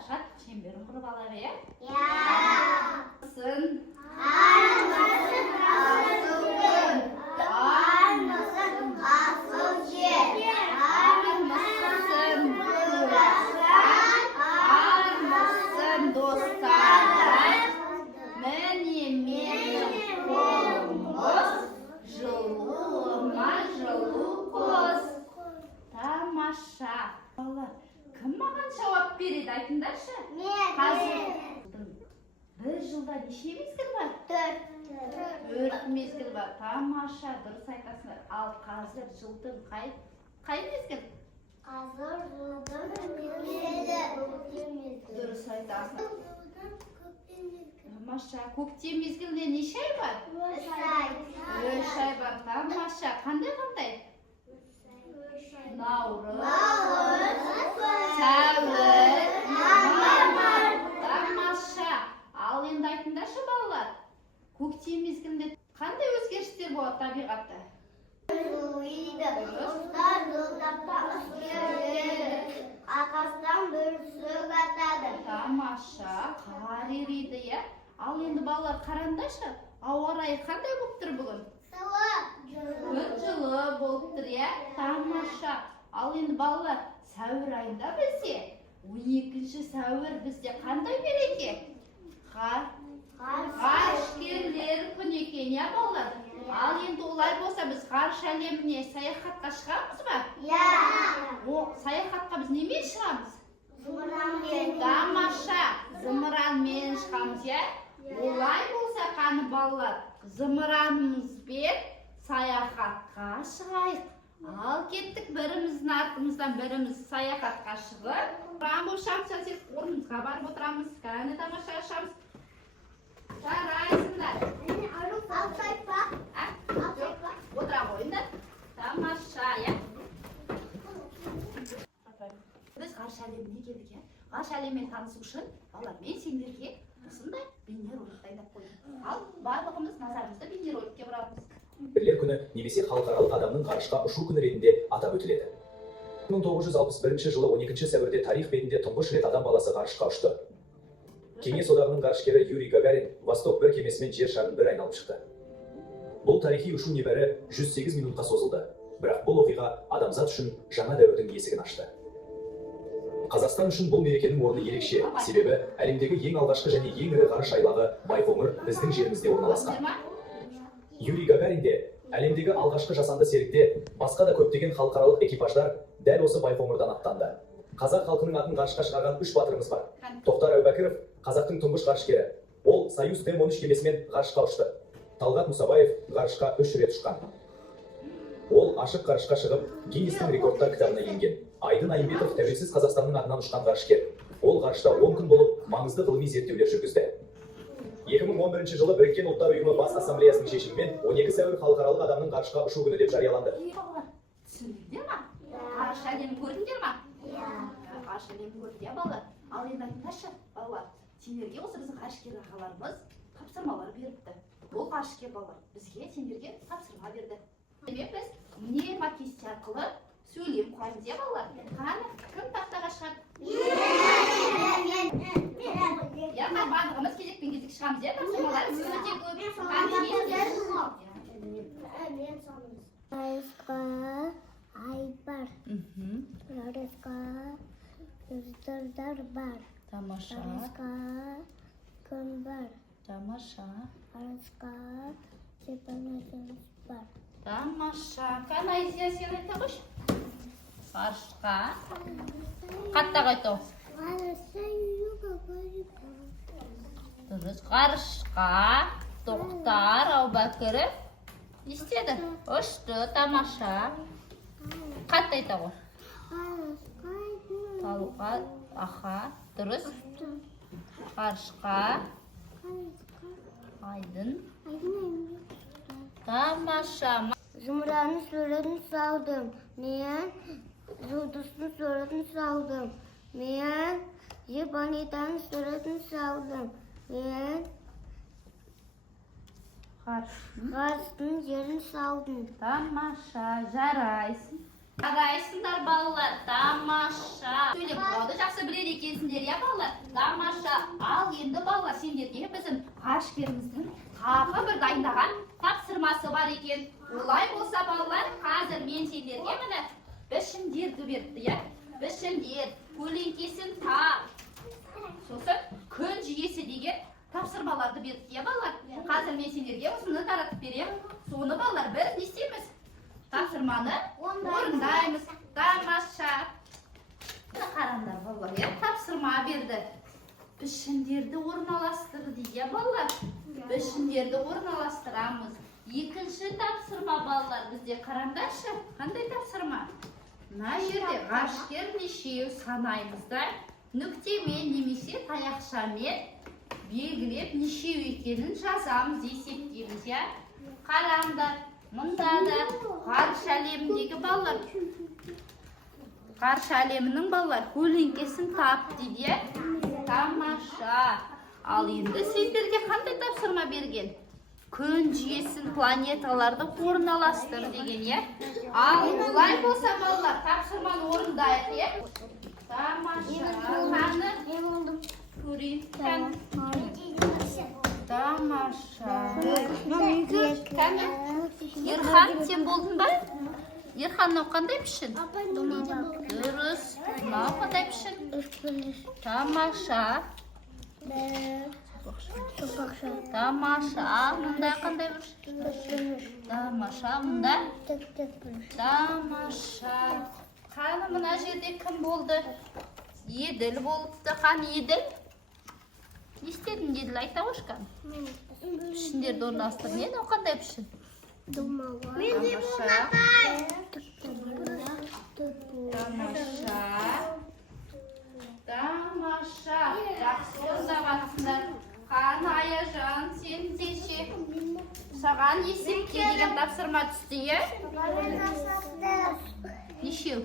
ашат чемберін құрып ала бе? Я. Сын. Армысың асыл күн. Армысың асыл жер. Армысың көрашан. Армысың достарым. Міне менің қолымыз. Жылуыма жылу қос. Тамаша. Балалар, кім маған жауап береді, айтыңдаршы? Мен. Бір жылда неше мезгіл бар? 4 мезгіл бар. Тамаша, дұрыс айтасыңдар. Ал қазір жылдың қай мезгіл? Қазір жылдың мезгілі. Дұрыс айтасыңдар. Тамаша, көктем мезгілінде неше ай бар? 3 ай бар. Тамаша, қандай? Наурыз, сәуір, мамыр. Тамаша. Ал енді айтыңдаршы балалар, көктем мезгілінде қандай өзгерістер болады табиғатта? Құстар жылдапта ұшып ақастан бүрсік атады. Тамаша, қар ериді, иә? Ал енді балалар қараңдаршы, ауа райы қандай болып тұр бүгін? Күн жылы болып тұр, иә? Тамаша. Ал енді балалар, сәуір айында бізде 12 сәуір бізде қандай мереке? Ғарышкерлер күні екен, иә балалар? Ал енді олай болса біз ғарыш әлеміне саяхатқа шығамыз ба? Я. Саяхатқа біз немен шығамыз? Зымыранмен. Тамаша, зымыранмен шығамыз, иә? Олай болса қаны балалар, зымыранымызбен саяхатқа шығайық. Ал кеттік, біріміздің артымыздан біріміз саяхатқа шығып, орнымызға барып отырамыз. Кәне тамаша ашамыз. Жарайсыңдар. Отыра қойыңдар. Тамаша, иә? Біз ғарыш әлеміне келдік, иә? Ғарыш әлеммен танысу үшін, балалар, мен сендерге осындай бейнеролик дайындап қойдым. Ал барлығымыз назарымызды бейнероликке бұрамыз. Бірлер күні немесе халықаралық адамның ғарышқа ұшу күні ретінде атап өтіледі. 1961 жылы 12 сәуірде тарих бетінде тұңғыш рет адам баласы ғарышқа ұшты. Кеңес одағының ғарышкері Юрий Гагарин Восток 1 кемесімен жер шарын бір айналып шықты. Бұл тарихи ұшу небәрі 108 минутқа созылды. Бірақ бұл оқиға адамзат үшін жаңа дәуірдің есігін ашты. Қазақстан үшін бұл мерекенің орны ерекше, себебі әлемдегі ең алғашқы және ең ірі ғарыш айлағы Байқоңыр біздің жерімізде орналасқан. Юрий Гагарин де әлемдегі алғашқы жасанды серікте басқа да көптеген халықаралық экипаждар дәл осы Байқоңырдан аттанды. Қазақ халқының атын ғарышқа шығарған 3 батырымыз бар. Тоқтар Әубәкіров қазақтың тұңғыш ғарышкері. Ол Союз Т-13 кемесімен ғарышқа ұшты. Талғат Мұсабаев ғарышқа 3 рет ұшқан. Ол ашық ғарышқа шығып, Гиннестің рекордтар кітабына енген. Айдын Айымбетов тәуелсіз Қазақстанның атынан ұшқан ғарышкер. Ол ғарышта 10 күн болып, маңызды ғылыми зерттеулер жүргізді. 2011 жылы Біріккен Ұлттар ұйымы бас ассамблеясының шешімімен 12 сәуір халықаралық адамның ғарышқа ұшу күні деп жарияланды. Түсіндіңдер ма? Ғарыш әлемін көрдіңдер ма? Ғарыш әлемін көрді, балалар. Ал енді айтыңдаршы, балалар, сендерге осы біздің ғарышкер ағаларымыз тапсырмалар беріпті. Ол ғарышкер балалар бізге сендерге тапсырма берді. Демек біз пневмокест арқылы сөйлем құраймыз, иә балалар? Қане, кім тақтаға шығады? Яғни барлығымыз кезек шығамыз, иә? Тапсырмалар өте көп. Ғарышқа ай бар. Ғарышқа жұлдыздар бар. Тамаша. Ғарышқа күн бар. Тамаша. Ғарышқа планетамыз бар. Тамаша. Канайзия сен айта қойшы. Ғарышқа. Қаттақ айту. Дұрыс. Ғарышқа Тоқтар Әубәкіров не істеді? Ұшты. Тамаша. Қатты айта ғой. Талғат. Аха. Дұрыс. Ғарышқа Айдын. Тамаша. Зымыранның суретін салдым. Мен жұлдыздың суретін салдым. Мен жер планетаның суретін салдым. Мен ғарыштың жерін салдым. Тамаша, жарайсың. Қарайсыңдар балалар, тамаша. Сөйлеп тұрауды жақсы біледі екенсіңдер, я балалар? Тамаша. Ал енді балалар, сендерге біздің ғарышкеріміздің тағы бір дайындаған тапсырмасы бар екен. Олай болса балалар, қазір мен сендерге міне пішіндерді берді, я? Пішіндер, көлеңкесін тап. Сосын күн жүйесі деген тапсырмаларды берді, я балалар? Қазір мен сендерге осыны таратып берем. Соны балалар бір не істейміз? Тапсырманы орындаймыз. Тамаша. Қараңдар балалар, тапсырма берді. Пішіндерді орналастыр дейді балалар. Пішіндерді орналастырамыз. Екінші тапсырма балалар бізде қараңдаршы. Қандай тапсырма? Мына жерде ғарышкер нешеу санаймыз да, нүктемен немесе таяқшамен белгілеп нешеу екенін жазамыз, есептейміз, я? Қараңдар. Мұнда да ғарыш әлеміндегі балалар, ғарыш әлемінің балалар көлеңкесін тап дейді. Тамаша. Ал енді сендерге қандай тапсырма берген? Күн жүйесін, планеталарды орналастыр деген, е? Ал олай болса балалар, тапсырманы орындайық, е? Тамаша. Қаны? Көрейін. Тамаша. Ерхан, сен болдың ба? Ерхан, мынау қандай пішін? Дұрыс. Мынау қандай пішін? Тамаша. Тамаша. Мұнда қандай пішін? Тамаша. Мұнда? Тамаша. Қаны мына жерде кім болды? Еділ болыпты. Қан Еділ? Не істедің Еділ, айта қошқан? Пішіндерді орналастыр. Не, мынау қандай пішін? Тамаша. Тамаша. Тамаша. Жақсы орындағансыңдар. Қан Аяжан, сен деше. Саған есепке деген тапсырма түсті, е? Нешеу?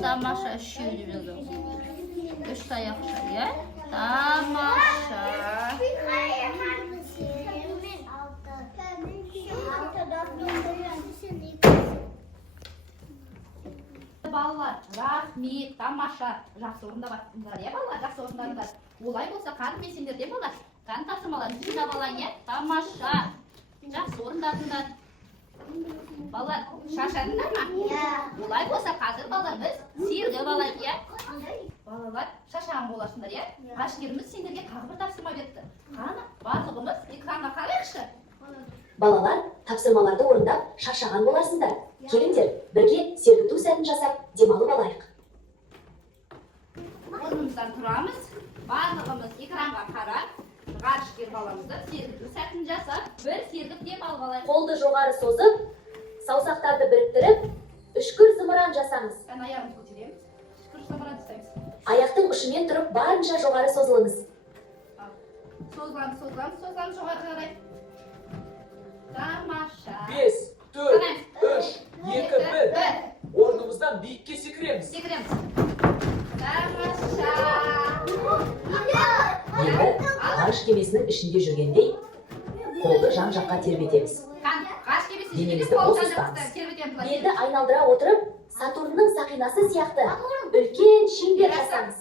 Тамаша, үшеу деп жазамыз. Үш таяқша, е? Тамаша. Балалар, рахмет, тамаша. Жақсы орындағансыңдар, е балалар? Жақсы орындадыңдар. Олай болса, қан мен сендерден балалар. Қан тапсырмаларын жинап алайын, е? Тамаша. Жақсы орындадыңдар. Балалар, шаршадыңдар ма? Олай болса, қазір балалар біз сергіп алайық, е? Балалар, шаршаған боласыңдар, е? Ғарышкеріміз сендерге тағы бір тапсырма берді. Қаны, барлығымыз экранға қарайықшы. Балалар, тапсырмаларды орындап, шаршаған боларсыңдар. Келіңдер, бірге сергіту сәтін жасап, демалып алайық. Орнымыздан тұрамыз. Барлығымыз экранға қарап, ғарышкер баламызды сергіту сәтін жасап, бір сергіп демалып алайық. Қолды жоғары созып, саусақтарды біріктіріп, үшкір зымыран жасаңыз. Аяғымызды көтереміз. Үшкір зымыран жасаймыз. Аяқтың ұшымен тұрып, барынша жоғары созылыңыз. Созылам жоғары қарай. Тамаша. 5, 4, 3, 2, 1. Орнымыздан биікке секіреміз. Секіреміз. Тамаша. Енді ғарыш кемесінің ішінде жүргендей, қолды жан-жаққа тербетеміз. Ғарыш кемесінің Денеңізді бос ұстаңыз. Белді айналдыра отырып, Сатурнның сақинасы сияқты үлкен шеңбер жасаңыз.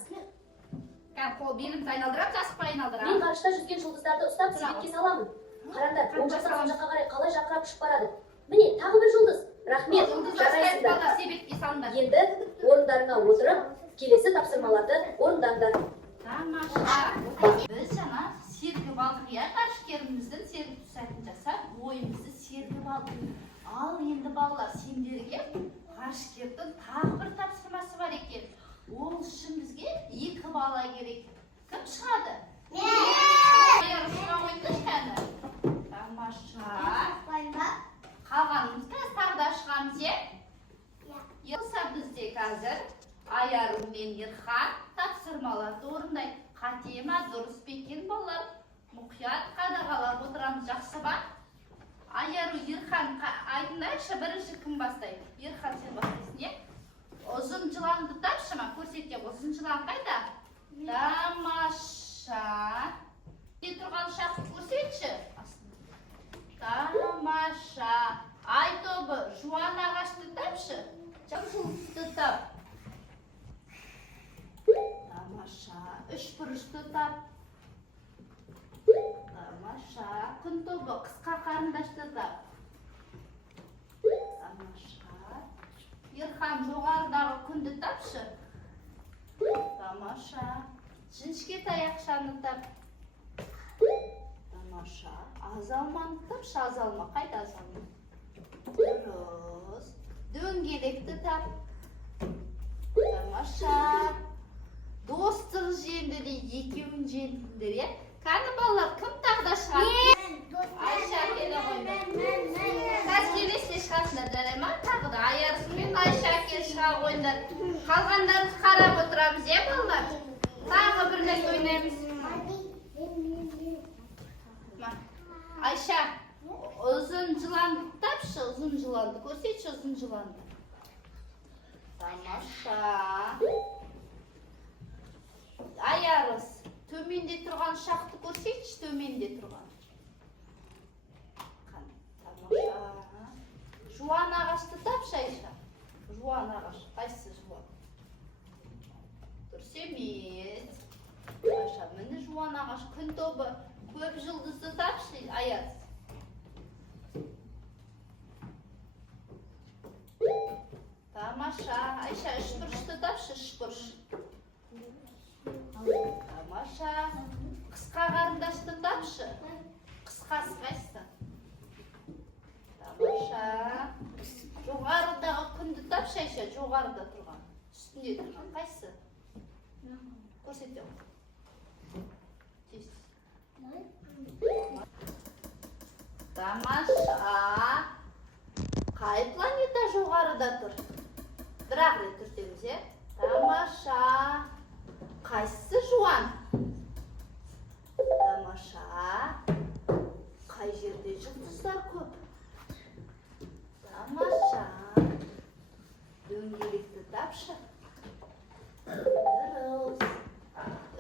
Қол белімді айналдырап, жасықпай айналдырам. Мен ғарышта жүзген жұлдыздарды ұстап суретке саламын. Қараңдар, оң жақтан оң жаққа қарай қалай жарқырап ұшып барады. Міне, тағы бір жұлдыз. Рахмет, жарайсыздар. Себетке салыңдар. Енді орындарыңа отырып, келесі тапсырмаларды орындаңдар. Тамаша. Біз жаңа сергіп алдық, я ғарышкеріміздің сергіту сәтін жасап, ойымызды сергіп алдық. Ал енді балалар, сендерге ғарышкердің тағы бір тапсырмасы бар екен. Ол үшін бізге 2 бала керек. Кім шығады? Аяр ұшыра қойды кәні. Тамаша. Қалғанымыз қазір тағы да шығамыз, е? Болса бізде қазір Айару мен Ерхан тапсырмаларды орындайды. Қате ма, дұрыс па екен балалар? Мұқият қадағалап отырамыз, жақсы ба? Айару, Ерхан, айтыңдаршы, бірінші кім бастайды? Ерхан, сен бастайсың, е? Ұзын жыланды тапшы ма? Көрсетте, ұзын жылан қайда? Тамаша. Сен тұрған шақты көрсетші. Тамаша. Ай тобы жуан ағашты тапшы. Жұлдызды тап. Тамаша. Үшбұрышты тап. Тамаша. Күн тобы қысқа қарындашты тап. Тамаша. Ерхам жоғарыдағы күнді тапшы. Тамаша. Жіңішке таяқшаны тап. Тамаша. Азалманы тапшы, азалма. Қайда азалма? Дұрыс. Дөңгелекті тап. Тамаша. Достық жеңдір, екеуін жеңдір, е? Қаны балалар, кім тағда шығады? Айша келе қойды. Қаз келесе шығасындар, жарай ма? Тағы да аясымен Айша кел шыға қойындар. Қалғандарды қарап отырамыз, е балалар? Тағы бір нәрсе ойнаймыз. Айша, ұзын жыланды тапшы, ұзын жыланды. Көрсетші ұзын жыланды. Тамаша. Аярыз. Төменде тұрған шақты көрсетші, төменде тұрған. Тамаша. Жуан ағашты тапшы, Айша. Жуан ағаш. Қайсы жуан? Дұрыс емес. Айша, міне жуан ағаш. Күн тобы. Көп жұлдызды тапшы, Аяз. Тамаша. Айша, үшбұрышты тапшы, үшбұрыш. Тамаша. Қысқа қарындашты тапшы. Қысқасы қайсы? Тамаша. Жоғарыдағы күнді тапшы, Айша. Жоғарыда тұрған. Үстінде тұрған. Қайсы? Көрсетем. Тамаша. Қай планета жоғарыда тұр? Бір-ақ рет түртеміз, е? Тамаша. Қайсысы жуан? Тамаша. Қай жерде жұлдыздар көп? Тамаша. Дөңгелекті тапшы. Дұрыс.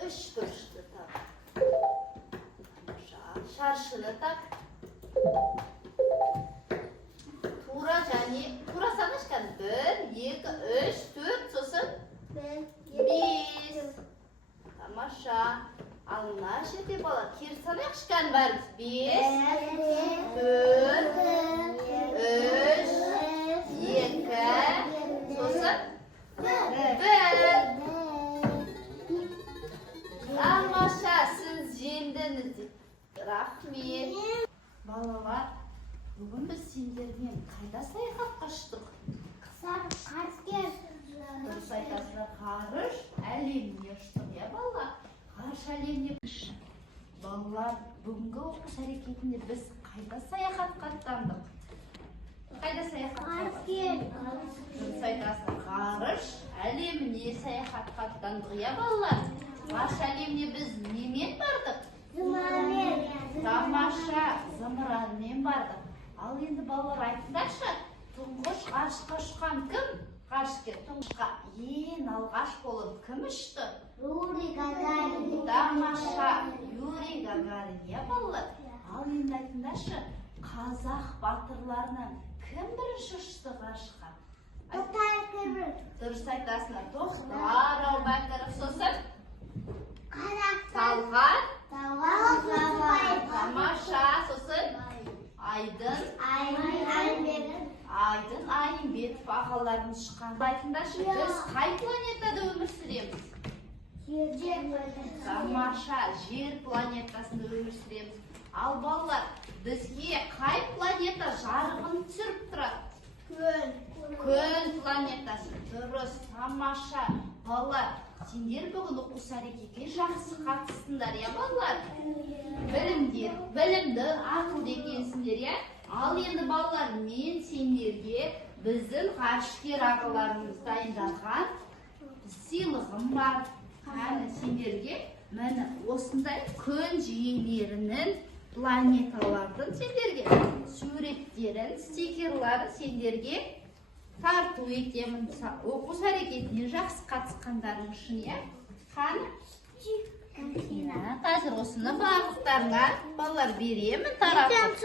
Үшбұрышты тап. Тамаша. Шаршыны тап. Тура және тура санашқан. 1, 2, 3, 4, сосын 5. Тамаша. Ал мына жерде бала кері санайықшқан бәріміз. 5, 4, 3, 2, сосын 1. Тамаша, сіз жеңдіңіз. Рахмет. Балалар, бүгін біз сендермен қайда саяхатқа шықтық? Дұрыс айтасыздар, ғарыш әлеміне ұштық, е балалар? Ғарыш әлеміне ұштық. Балалар, бүгінгі оқыс әрекетінде біз қайда саяхатқа аттандық? Қайда саяхатқа аттандық? Дұрыс айтасыздар, ғарыш әлеміне саяхатқа аттандық, е балалар? Ғарыш әлеміне біз немен бардық? Тамаша, зымыранмен бардық. Ал енді балалар айтыңдаршы, тұңғыш ғарышқа ұшқан кім? Ғарышкер тұңғышқа ең алғаш болып кім ұшты? Юрий Гагарин. Тамаша, Юрий Гагарин, е балалар? Ал енді айтыңдаршы, қазақ батырларынан кім бірінші ұшты ғарышқа? Дұрыс айтасыңдар, Тоқтар Әубәкіров, сосын Талғат, Тамаша, сосын Айдын Айымбетов ағаларымыз шыққан. Айтыңдаршы, біз қай планетада өмір сүреміз? Тамаша, жер планетасында өмір сүреміз. Ал балалар, бізге қай планета жарығын түсіріп тұрады? Күн планетасы. Дұрыс, тамаша. Балалар, сендер бүгін оқыс әрекетке жақсы қатыстыңдар, е балалар? Білімді, ақылды екенсіңдер, е? Ал енді балалар, мен сендерге біздің ғарышкер ағаларымыз дайындаған сыйлығым бар. Қане сендерге міне осындай күн жүйелерінің планеталардың сендерге суреттерін, стикерларын сендерге тарту етемін. Оқыс әрекетіне жақсы қатысқандарың үшін, е? Қане? Қазір осыны барлықтарына балалар беремін таратып.